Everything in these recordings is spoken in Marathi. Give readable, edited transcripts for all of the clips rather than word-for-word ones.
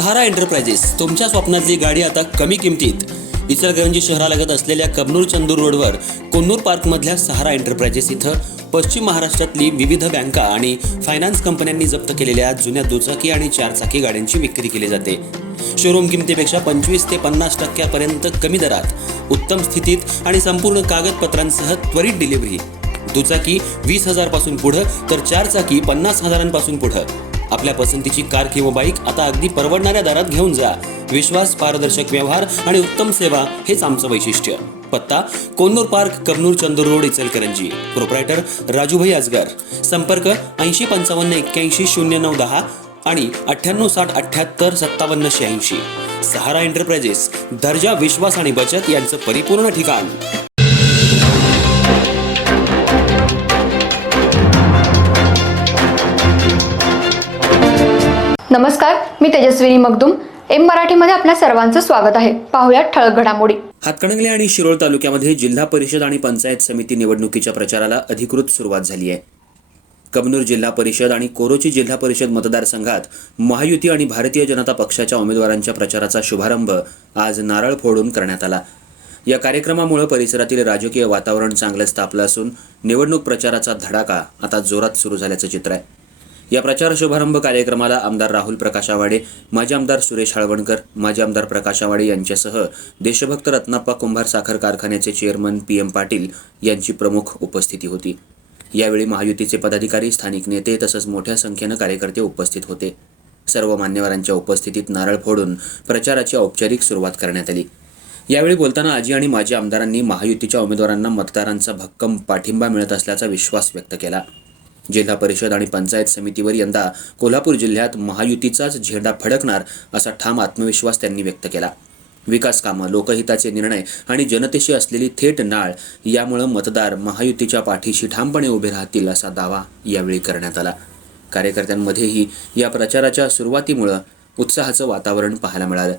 सहारा एंटरप्राइजेस तुमच्या स्वप्नातली गाडी आता कमी किमतीत। इचलकरंजी शहरालगत असलेल्या कबनूर चंदूर रोडवर कोन्नूर पार्कमधल्या सहारा एंटरप्राइजेस इथं पश्चिम महाराष्ट्रातली विविध बँका आणि फायनान्स कंपन्यांनी जप्त केलेल्या जुन्या दुचाकी आणि चारचाकी गाड्यांची विक्री केली जाते। शोरूम किमतीपेक्षा 25 ते 50% कमी दरात, उत्तम स्थितीत आणि संपूर्ण कागदपत्रांसह त्वरित डिलिव्हरी। दुचाकी 20,000 पासून पुढे तर चारचाकी 50,000 पासून पुढे। आपल्या पसंतीची कार किंवा बाईक आता अगदी परवडणाऱ्या दरात घेऊन जा। विश्वास, पारदर्शक व्यवहार आणि उत्तम सेवा हेच आमचं वैशिष्ट्य। पत्ता Konnur park, Kabnur Chandur road, Ichalkaranji. Proprietor Rajubhai Ajgar. संपर्क 8055810910 आणि 9860785786। सहारा एंटरप्राइजेस, दर्जा, विश्वास आणि बचत यांचं परिपूर्ण ठिकाण। नमस्कार, मी तेजस्विनी मगदूम। एम मराठीमध्ये आपल्या सर्वांचं स्वागत आहे। पाहूया ठळक घडामोडी। हातकणंगले आणि शिरोळ तालुक्यामध्ये जिल्हा परिषद आणि पंचायत समिती निवडणुकीच्या प्रचाराला अधिकृत सुरुवात झाली आहे। कबनूर जिल्हा परिषद आणि कोरोची जिल्हा परिषद मतदारसंघात महायुती आणि भारतीय जनता पक्षाच्या उमेदवारांच्या प्रचाराचा शुभारंभ आज नारळ फोडून करण्यात आला। या कार्यक्रमामुळे परिसरातील राजकीय वातावरण चांगलंच तापलं असून निवडणूक प्रचाराचा धडाका आता जोरात सुरू झाल्याचं चित्र आहे। या प्रचार शुभारंभ कार्यक्रमाला आमदार राहुल प्रकाश आवाडे, माजी आमदार सुरेश हाळवणकर, माजी आमदार प्रकाश आवाडे यांच्यासह देशभक्त रत्नाप्पा कुंभार साखर कारखान्याचे चेअरमन PM पाटील यांची प्रमुख उपस्थिती होती। यावेळी महायुतीचे पदाधिकारी, स्थानिक नेते तसंच मोठ्या संख्येनं कार्यकर्ते उपस्थित होते। सर्व मान्यवरांच्या उपस्थितीत नारळ फोडून प्रचाराची औपचारिक सुरुवात करण्यात आली। यावेळी बोलताना आजी आणि माजी आमदारांनी महायुतीच्या उमेदवारांना मतदारांचा भक्कम पाठिंबा मिळत असल्याचा विश्वास व्यक्त केला। जिल्हा परिषद आणि पंचायत समितीवर यंदा कोल्हापूर जिल्ह्यात महायुतीचाच झेंडा फडकणार असा ठाम आत्मविश्वास त्यांनी व्यक्त केला। विकास कामं, लोकहिताचे निर्णय आणि जनतेशी असलेली थेट नाळ यामुळे मतदार महायुतीच्या पाठीशी ठामपणे उभे राहतील असा दावा यावेळी करण्यात आला। कार्यकर्त्यांमध्येही या प्रचाराच्या सुरुवातीमुळे उत्साहाचं वातावरण पाहायला मिळालं।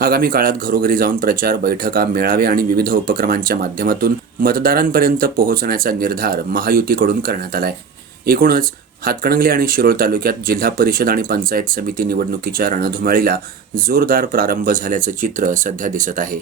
आगामी काळात घरोघरी जाऊन प्रचार, बैठका, मेळावे आणि विविध उपक्रमांच्या माध्यमातून मतदारांपर्यंत पोहोचण्याचा निर्धार महायुतीकडून करण्यात आलाय। एकूणच हातकणंगले आणि शिरोळ तालुक्यात जिल्हा परिषद आणि पंचायत समिती निवडणुकीच्या रणधुमाळीला जोरदार प्रारंभ झाल्याचं चित्र सध्या दिसत आहे।